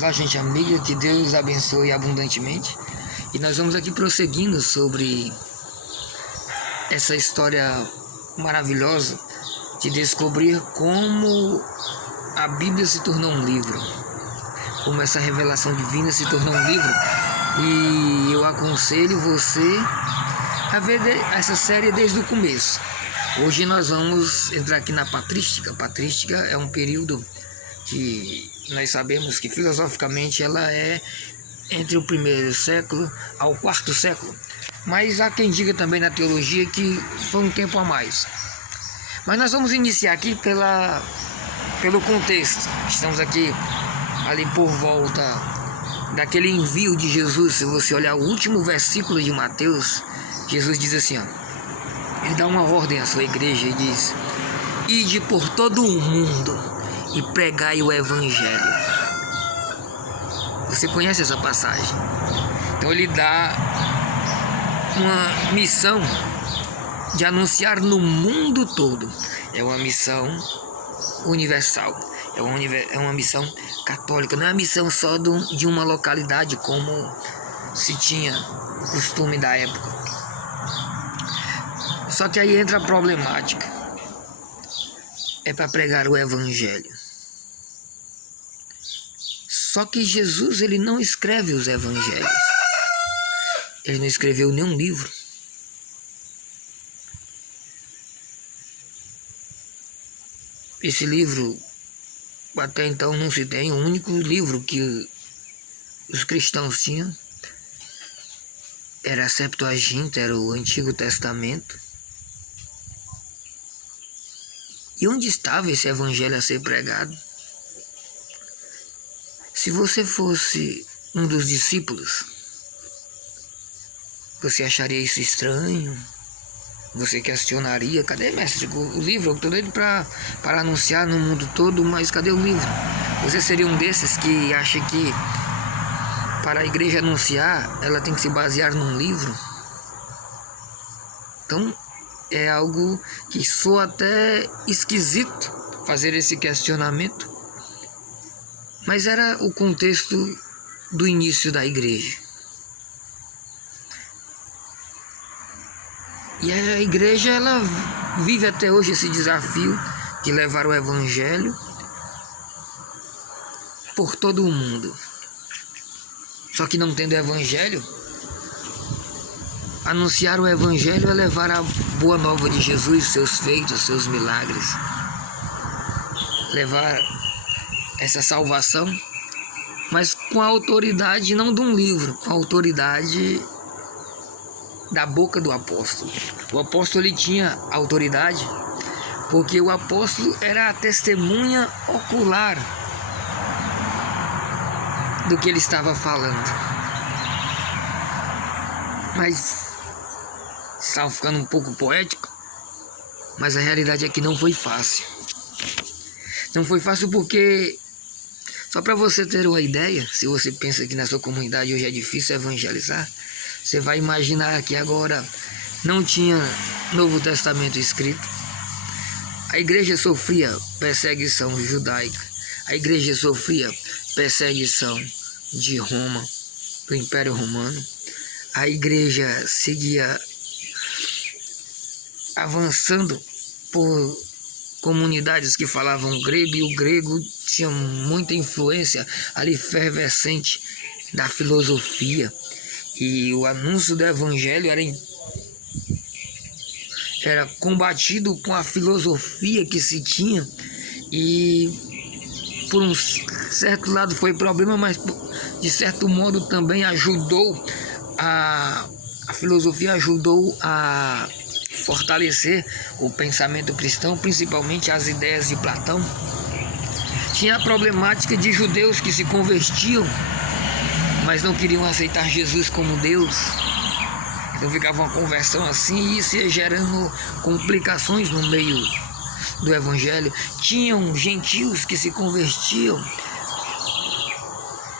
Olá, gente amiga, que Deus abençoe abundantemente. E nós vamos aqui prosseguindo sobre essa história maravilhosa de descobrir como a Bíblia se tornou um livro, como essa revelação divina se tornou um livro. E eu aconselho você a ver essa série desde o começo. Hoje nós vamos entrar aqui na patrística. Patrística é um período que nós sabemos que filosoficamente ela é entre o primeiro século ao quarto século, mas há quem diga também na teologia que foi um tempo a mais. Mas nós vamos iniciar aqui pelo contexto. Estamos aqui ali por volta daquele envio de Jesus. Se você olhar o último versículo de Mateus, Jesus diz assim, ele dá uma ordem à sua igreja e diz: ide por todo o mundo e pregai o evangelho. Você conhece essa passagem? Então ele dá uma missão de anunciar no mundo todo. É uma missão universal, é uma missão católica, não é uma missão só de uma localidade como se tinha costume da época. Só que aí entra a problemática. É para pregar o evangelho. Só que Jesus, ele não escreve os evangelhos. Ele não escreveu nenhum livro. Esse livro, até então, não se tem. O único livro que os cristãos tinham era a Septuaginta, era o Antigo Testamento. E onde estava esse evangelho a ser pregado? Se você fosse um dos discípulos, você acharia isso estranho? Você questionaria: cadê, mestre? O livro, eu estou doido para anunciar no mundo todo, mas cadê o livro? Você seria um desses que acha que para a igreja anunciar, ela tem que se basear num livro? Então, é algo que soa até esquisito fazer esse questionamento. Mas era o contexto do início da igreja. E a igreja, ela vive até hoje esse desafio de levar o evangelho por todo o mundo. Só que não tendo evangelho, anunciar o evangelho é levar a boa nova de Jesus, seus feitos, seus milagres. Levar essa salvação, mas com a autoridade não de um livro, com a autoridade da boca do apóstolo. O apóstolo, ele tinha autoridade porque o apóstolo era a testemunha ocular do que ele estava falando. Mas estava ficando um pouco poético, mas a realidade é que não foi fácil. Não foi fácil porque, só para você ter uma ideia, se você pensa que na sua comunidade hoje é difícil evangelizar, você vai imaginar que agora não tinha Novo Testamento escrito. A igreja sofria perseguição judaica. A igreja sofria perseguição de Roma, do Império Romano. A igreja seguia avançando por comunidades que falavam grego, e o grego tinha muita influência ali efervescente da filosofia, e o anúncio do evangelho era combatido com a filosofia que se tinha, e por um certo lado foi problema, mas de certo modo também ajudou a filosofia ajudou a fortalecer o pensamento cristão, principalmente as ideias de Platão. Tinha a problemática de judeus que se convertiam, mas não queriam aceitar Jesus como Deus. Então ficava uma conversão assim, e isso ia gerando complicações no meio do evangelho. Tinham gentios que se convertiam,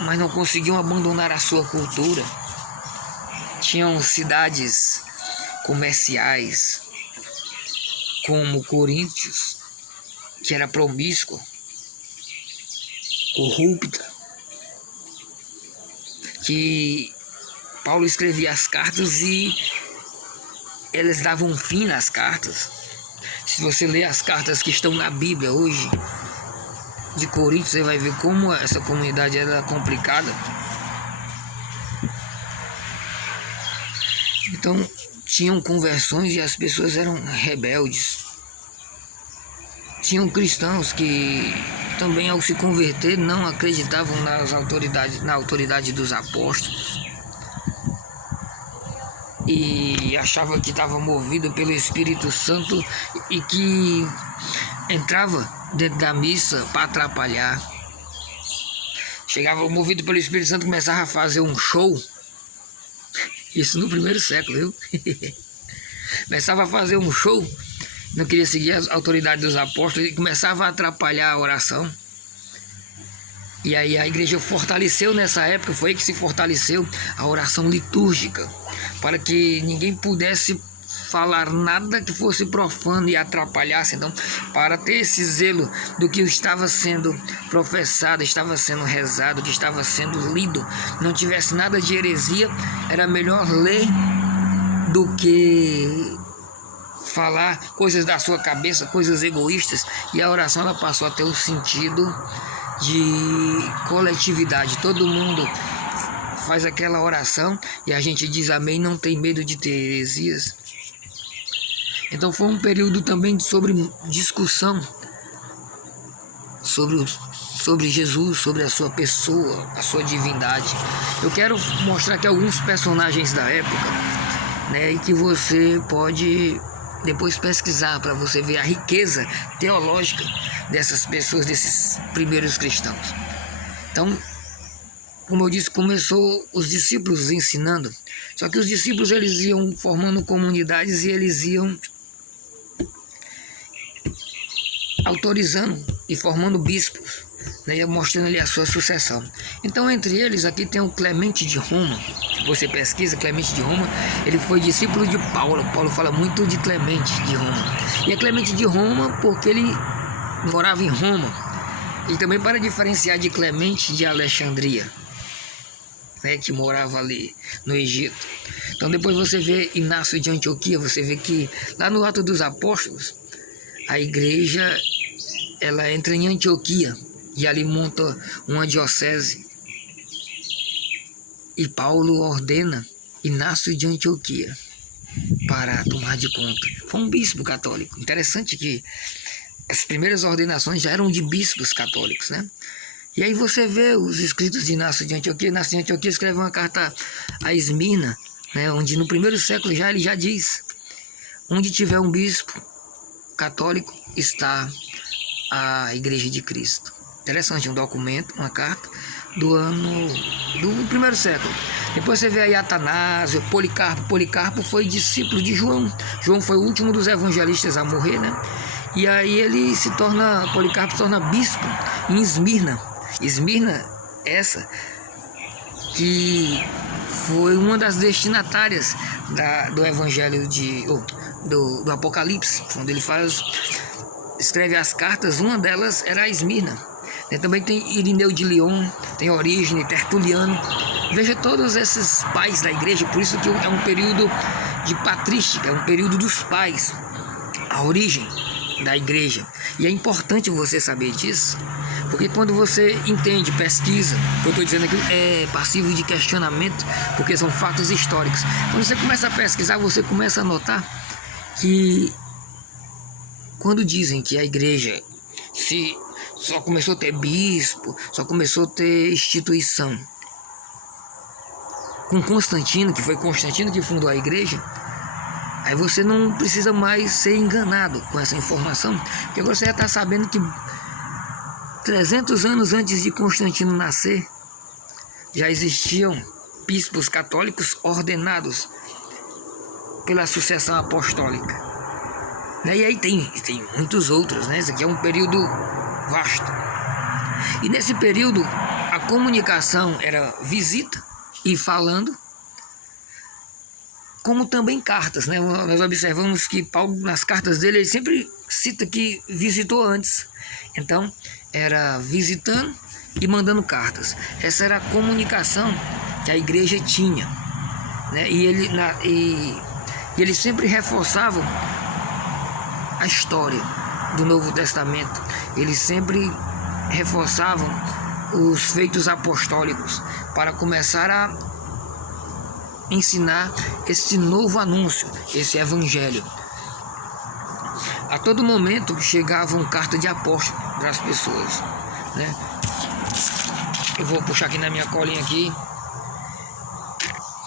mas não conseguiam abandonar a sua cultura. Tinham cidades comerciais como Coríntios, que era promíscua, corrupta, que Paulo escrevia as cartas e eles davam fim nas cartas. Se você ler as cartas que estão na Bíblia hoje, de Corinto, você vai ver como essa comunidade era complicada. Então, tinham conversões e as pessoas eram rebeldes. Tinham cristãos que também, ao se converter, não acreditavam na autoridade dos apóstolos e achava que estava movido pelo Espírito Santo e que entrava dentro da missa para atrapalhar. Chegava movido pelo Espírito Santo, começava a fazer um show. Isso no primeiro século, viu? Começava a fazer um show, não queria seguir as autoridades dos apóstolos e começava a atrapalhar a oração. E aí a igreja fortaleceu nessa época, foi aí que se fortaleceu a oração litúrgica, para que ninguém pudesse falar nada que fosse profano e atrapalhasse. Então, para ter esse zelo do que estava sendo professado, estava sendo rezado, que estava sendo lido, não tivesse nada de heresia, era melhor ler do que falar coisas da sua cabeça, coisas egoístas. E a oração, ela passou a ter um sentido de coletividade. Todo mundo faz aquela oração e a gente diz amém, não tem medo de ter heresias. Então foi um período também sobre discussão sobre Jesus, sobre a sua pessoa, a sua divindade. Eu quero mostrar aqui alguns personagens da época, né, e que você pode depois pesquisar para você ver a riqueza teológica dessas pessoas, desses primeiros cristãos. Então, como eu disse, começou os discípulos ensinando, só que os discípulos, eles iam formando comunidades e eles iam autorizando e formando bispos, né, mostrando ali a sua sucessão. Então, entre eles, aqui tem o Clemente de Roma. Você pesquisa, Clemente de Roma, ele foi discípulo de Paulo. Paulo fala muito de Clemente de Roma. E é Clemente de Roma porque ele morava em Roma. E também para diferenciar de Clemente de Alexandria, né, que morava ali no Egito. Então, depois você vê Inácio de Antioquia, você vê que lá no Atos dos Apóstolos, a igreja, ela entra em Antioquia e ali monta uma diocese. E Paulo ordena Inácio de Antioquia para tomar de conta. Foi um bispo católico. Interessante que as primeiras ordenações já eram de bispos católicos, né? E aí você vê os escritos de Inácio de Antioquia. Inácio de Antioquia escreve uma carta a Esmirna, né, onde no primeiro século ele já diz: onde tiver um bispo católico está a Igreja de Cristo. Interessante, um documento, uma carta do primeiro século. Depois você vê aí Atanásio, Policarpo. Policarpo foi discípulo de João. João foi o último dos evangelistas a morrer, né? E aí Policarpo se torna bispo em Esmirna. Esmirna, essa que foi uma das destinatárias do evangelho do Apocalipse, onde ele escreve as cartas. Uma delas era a Esmirna. Também tem Irineu de Lyon, tem Orígenes, Tertuliano. Veja todos esses pais da igreja. Por isso que é um período de patrística, é um período dos pais, a origem da igreja. E é importante você saber disso, porque quando você entende, pesquisa, o que eu estou dizendo aqui é passivo de questionamento, porque são fatos históricos. Quando você começa a pesquisar, você começa a notar que quando dizem que a igreja só começou a ter bispo, só começou a ter instituição com Constantino, que foi Constantino que fundou a igreja, aí você não precisa mais ser enganado com essa informação, porque agora você já está sabendo que 300 anos antes de Constantino nascer, já existiam bispos católicos ordenados pela sucessão apostólica. E aí tem muitos outros, né? Esse aqui é um período vasto. E nesse período, a comunicação era visita e falando, como também cartas, né? Nós observamos que Paulo, nas cartas dele, ele sempre cita que visitou antes. Então, era visitando e mandando cartas. Essa era a comunicação que a igreja tinha, né? E eles sempre reforçavam a história do Novo Testamento. Eles sempre reforçavam os feitos apostólicos para começar a ensinar esse novo anúncio, esse evangelho. A todo momento chegavam cartas de apóstolo para as pessoas, né? Eu vou puxar aqui na minha colinha aqui.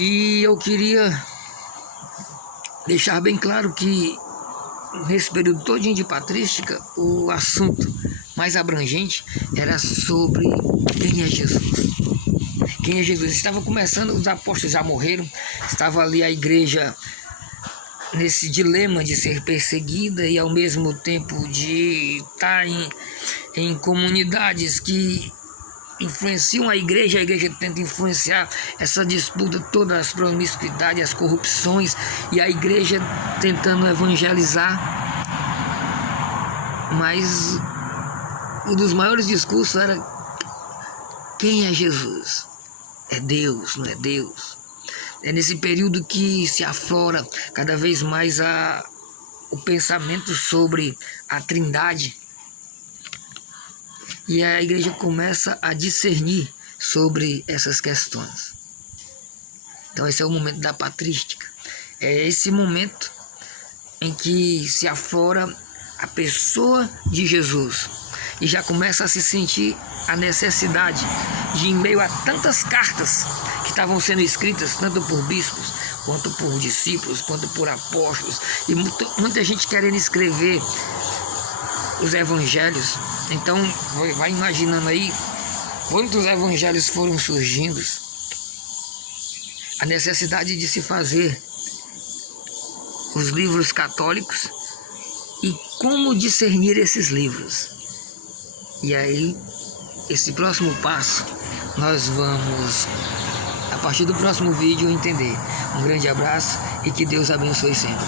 E eu queria deixar bem claro que nesse período todinho de patrística, o assunto mais abrangente era sobre quem é Jesus. Quem é Jesus? Estava começando, os apóstolos já morreram, estava ali a igreja nesse dilema de ser perseguida e ao mesmo tempo de estar em comunidades que influenciam a igreja tenta influenciar essa disputa toda, as promiscuidades, as corrupções, e a igreja tentando evangelizar. Mas um dos maiores discursos era: quem é Jesus? É Deus, não é Deus? É nesse período que se aflora cada vez mais o pensamento sobre a Trindade. E a igreja começa a discernir sobre essas questões. Então esse é o momento da patrística. É esse momento em que se aflora a pessoa de Jesus. E já começa a se sentir a necessidade de, em meio a tantas cartas que estavam sendo escritas, tanto por bispos, quanto por discípulos, quanto por apóstolos, e muita gente querendo escrever os evangelhos. Então vai imaginando aí quantos evangelhos foram surgindo, a necessidade de se fazer os livros católicos e como discernir esses livros. E aí, esse próximo passo nós vamos, a partir do próximo vídeo, entender. Um grande abraço e que Deus abençoe sempre.